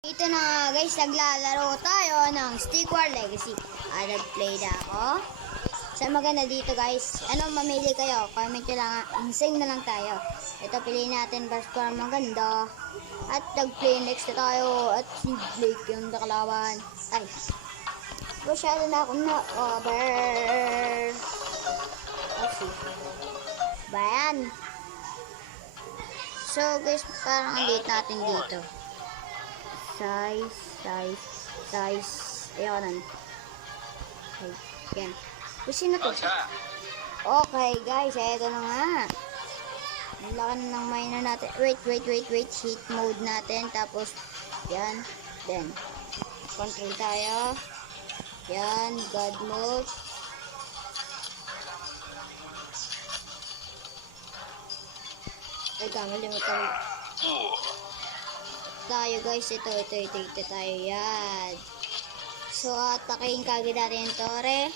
Ito na nga guys, naglalaro tayo ng Stick War Legacy. Nag-play na ako. Sa maganda dito guys, ano mamili kayo? Comment nyo lang, insane na lang tayo. Ito piliin natin basta para maganda. At nag-play next na tayo. At si Blake yung nakalaban. Ay, masyado na akong na-over. Okay. Bayan. So guys, parang ang date natin dito. Size. Ayoko nun. Okay, yan. Gusto na to. Okay, guys. Eto na nga. Ang laki na ng miner natin. Wait. Heat mode natin. Tapos, yan. Then, control tayo. Yan. God mode. Ay, kamali mo tayo. Tayo guys, ito tayo yan. So atakin kagad natin yung tore.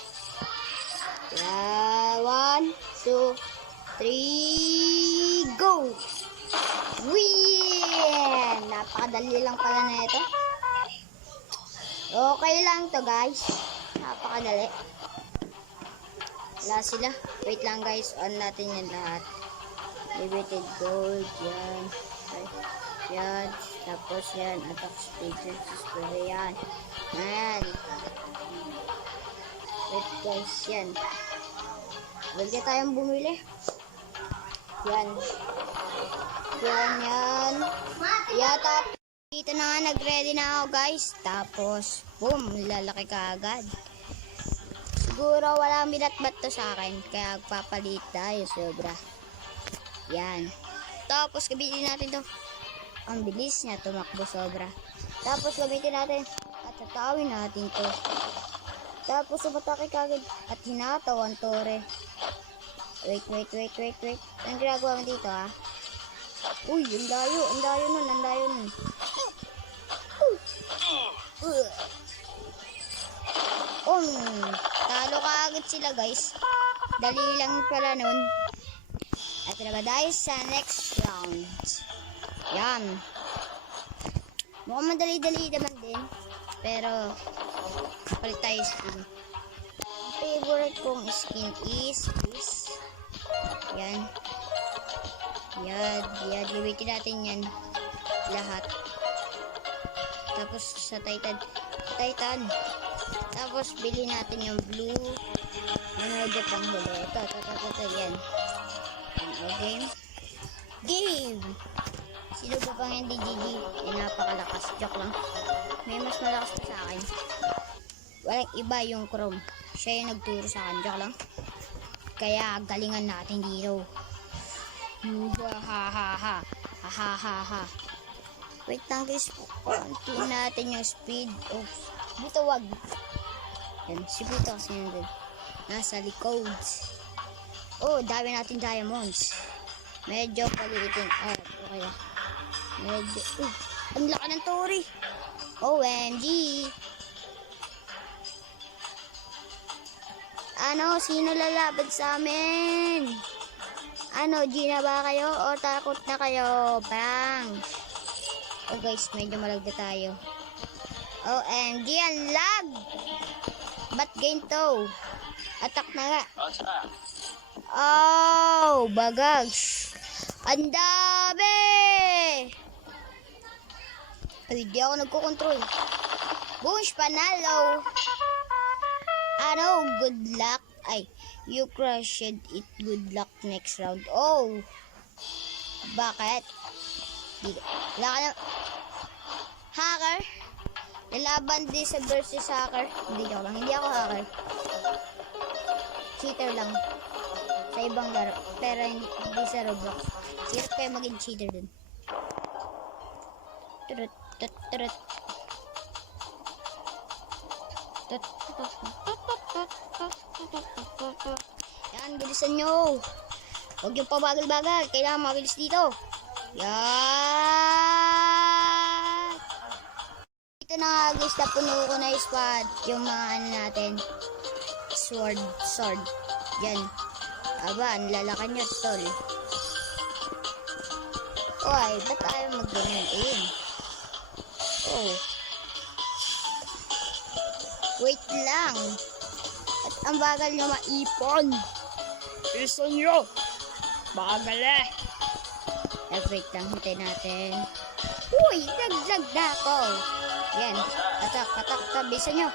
Yeah, 1, 2, 3, go! Win! Napakadali lang pala na ito. Okay lang to guys. Napakadali. Wala sila. Wait lang guys, on natin yan lahat. Limited gold, yan. Okay. Yan. Tapos yan, attack speed, display yan. Ayan. Wait guys, yan. Wala tayong bumili. Yan. Yan. Yata, dito na nga, nag-ready na ako guys. Tapos, boom, lalaki ka agad. Siguro walang minatbat to sa akin. Kaya papalit tayo sobra. Yan. Tapos, gamitin natin to. Ang bilis niya tumakbo sobra. Tapos gamitin natin at tatawin natin to. Tapos umatake kagad at hinataw ang tore. Wait. Anong ginagawa mo dito ha? Uy, ang layo nun. Talo kaagad sila guys. Dali lang pala nun. At na ba dahil sa next round? Yan. Mukhang madali-dali naman din. Pero, kapalit tayo skin. Ang favorite kong skin is this. Yan. Gamitin natin yan. Lahat. Tapos, sa Titan. Tapos, bilhin natin yung blue. Medyo pang huli. Ito. Yan. Game! Sino ba pang hindi GG? Napakalakas. Joke lang. May mas malakas pa sa akin. Walang iba yung Chrome. Siya yung nagturo sa akin. Joke lang. Kaya galingan natin dito. Ha. Wait lang guys. Kontiin natin yung speed. Oh, dito wag. Yan. Si Buto kasi nandun. Nasa likod. Oh, dami natin diamonds. Medyo paliitin. Okay lang. Medyo, ang laki ng tori. OMG. Ano, sino lalaban sa amin? Ano, G na ba kayo? O takot na kayo? Bang. Oh guys, medyo malagda tayo. OMG, ang lag. Ba't gain to? Attack na nga. Oh, bagags. Ang dami. Ay, di ako nagko-control. Bush, panalo. Ano, good luck. Ay, you crushed it. Good luck next round. Oh. Bakit? Wala ka na. Hacker? Lalaban din sa versus hacker. Hindi ako hacker. Cheater lang. Sa ibang laro. Pero hindi sa Roblox. Hirap kayo maging cheater dun. Turut. Yan, bilisan nyo. Huwag yung pabagal-bagal. Kailangan mabilis dito. Yan. Ito na nga guys, napuno ko na yung spot. Yung mga ano natin. Sword. Yan. Aba, ang lalaki nyo, tol. Oy, ba't ayaw mag-ganyan? Oh. Wait lang. At ang bagal nyo maipon. Bilisan nyo. Bagal eh. Wait lang, hintay natin. Uy, naglag na ako. Yan. Atak. Bilisan nyo.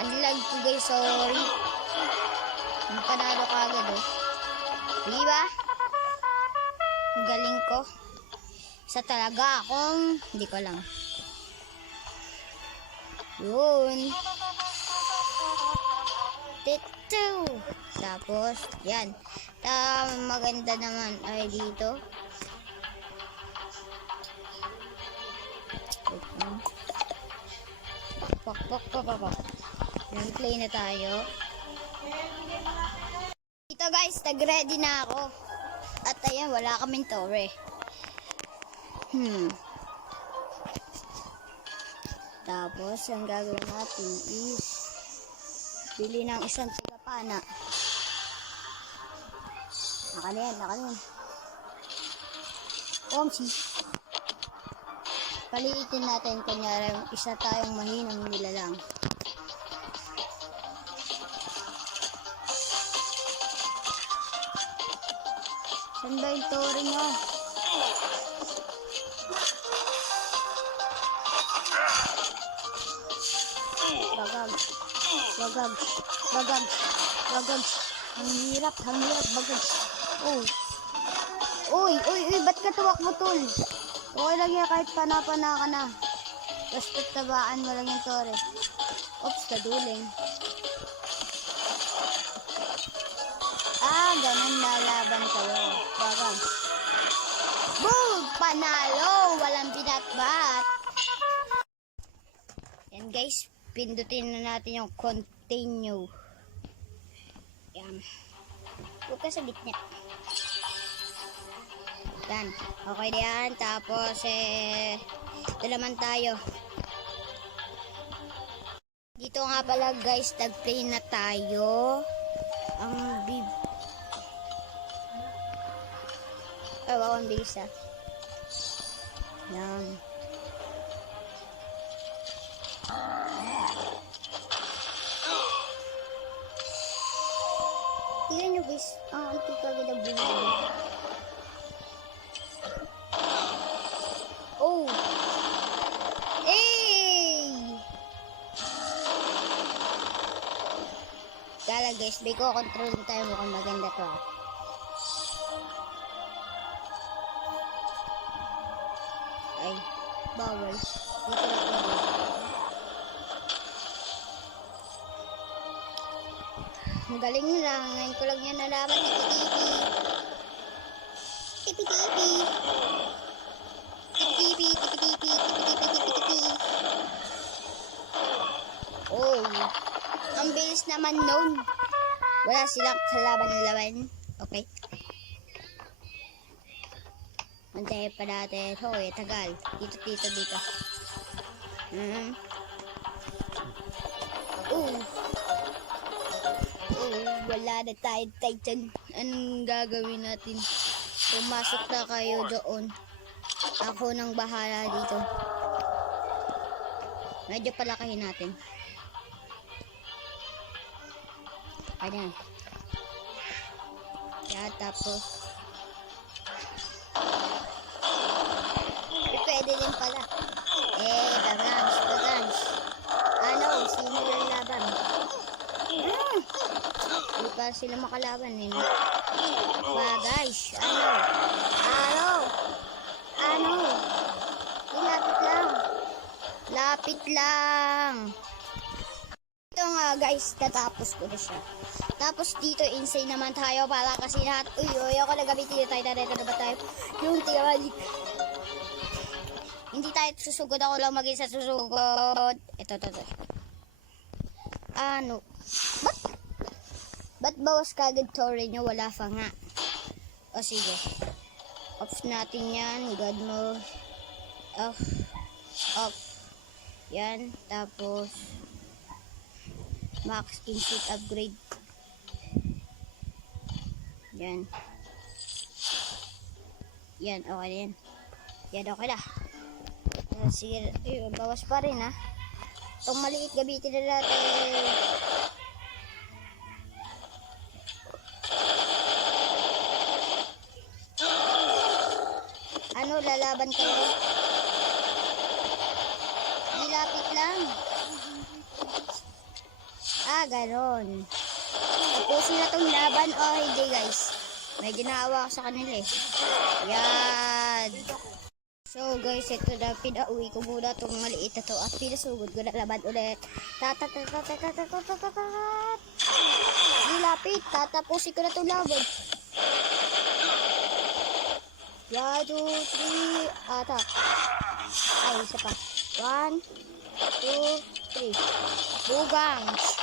Ang lag ko guys, sorry. Napanalo ka agad oh. Diba? Ang galing ko. Isa talaga akong hindi ko lang. Yun. Tito. Tapos, yan. Maganda naman ay dito. Pak. Yan, play na tayo. Ito guys, nag-ready na ako. At ayan, wala kaming tore. Tapos, ang gagawin natin is bili ng isang tigapana. Nakanin. Omsi. Paliitin natin, kunyari, isa tayong mahinang nilalang. Saan ba yung tore nyo? Bagag. Ang hirap, bagag. Oh. Uy, ba't ka tuwakbo, tol? Okay lang yan, kahit pana-pana ka na. Basta tabaan mo lang yung tore. Oops, kaduling. Ganun lalaban kayo. Bagag. Boom! Panalo! Walang binatbat. Yan guys, pindutin na natin yung continue. Yan. Huwag ka sa gitna. Yan. Okay na yan. Tapos, ito naman tayo. Dito nga pala guys, tag-play na tayo. Ang ang bilis ah. Yan. Tignan nyo guys. Ang antik agad ang binili. Oh! Hey! Kala guys, may ko-control tayo, mukhang maganda to ah. Ay, bawal. Dito na ako. Ang galing nila. Ngayon ko lang yan nalaman. Tipi-tipi. Oh, ang bilis naman nun. Wala silang kalaban-laban. Okay. Antayin pa natin. Hoy, tagal. Dito. Wala na tayo, Titan. Anong gagawin natin? Pumasok na kayo doon. Ako nang bahala dito. Medyo palakahin natin. Ayan. Yan, tapos pwede din pala. Bagans. Ano, sino yung laban? Hindi pa sila makalaban eh. Guys, Lapit lang. Ito nga guys, natapos ko na siya. Tapos dito, insane naman tayo para kasi lahat. Uy, ako nagamitin tayo. Dito ba tayo? Yung tigabalik. Hindi tayo susugod. Ako lang mag-isa susugod. Ito. Ano? Ba't bawas kagad tore nyo? Wala pa nga. O sige. Off natin yan. God mode. Off. Yan. Tapos max instant upgrade. Yan. Okay na yan. Yan, okay na. Sige, bawas pa rin ha. Itong maliit gamitin na natin. Ano, lalaban kayo? Nilapit lang. Ganon. Tapusin na tong laban o hindi guys. May ginawa ko sa kanila eh. Yan. So guys, ito na pinauwi ko muna itong maliit na to at pinasugod ko na laban ulit. Nilapit, tatapusin ko na itong laban. 1, 2, 3, attack. Ay, isa pa. 1, 2, 3. Bugangs.